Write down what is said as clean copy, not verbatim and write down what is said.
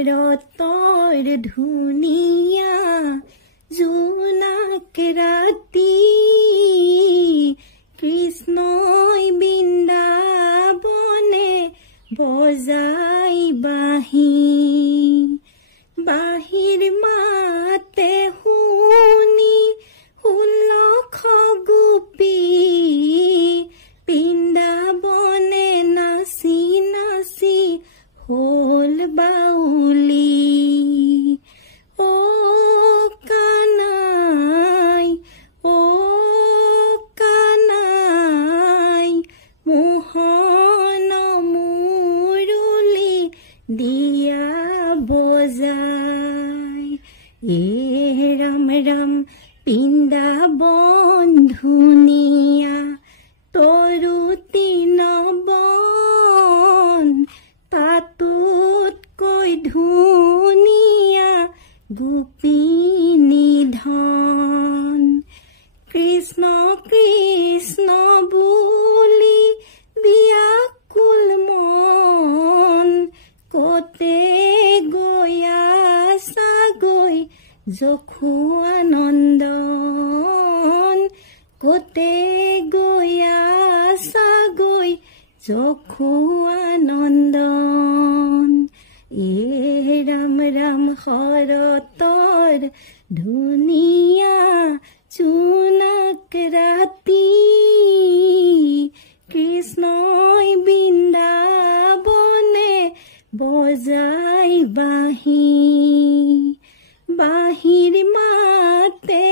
শৰতৰ ধুনীয়া জোনাক ৰাতি কৃষ্ণই বৃন্দাবনে বজাই বাঁহী বাঁহীৰ মাতে শুনি 16 গোপী বৃন্দাবনে নাচি নাচি হ'ল বাউলি ও কানাই মোহন মুৰুলি দিয়া বজাই এ ৰাম ৰাম বৃন্দাবন ধুনীয়া তৰুতি নবন তাতোতকৈ ধুনীয়া গোপিনী ধন কৃষ্ণ কৃষ্ণ বুলি ব্যাকুল মন কতে গৈ আছাগৈ যখুৱা নন্দন কতে গৈ আছাগৈ যখুৱা নন্দন এ ৰাম ৰাম শৰতৰ ধুনীয়া জোনাক ৰাতি কৃষ্ণই বৃন্দাবনে বজাই বাঁহী বাঁহীৰ মাতে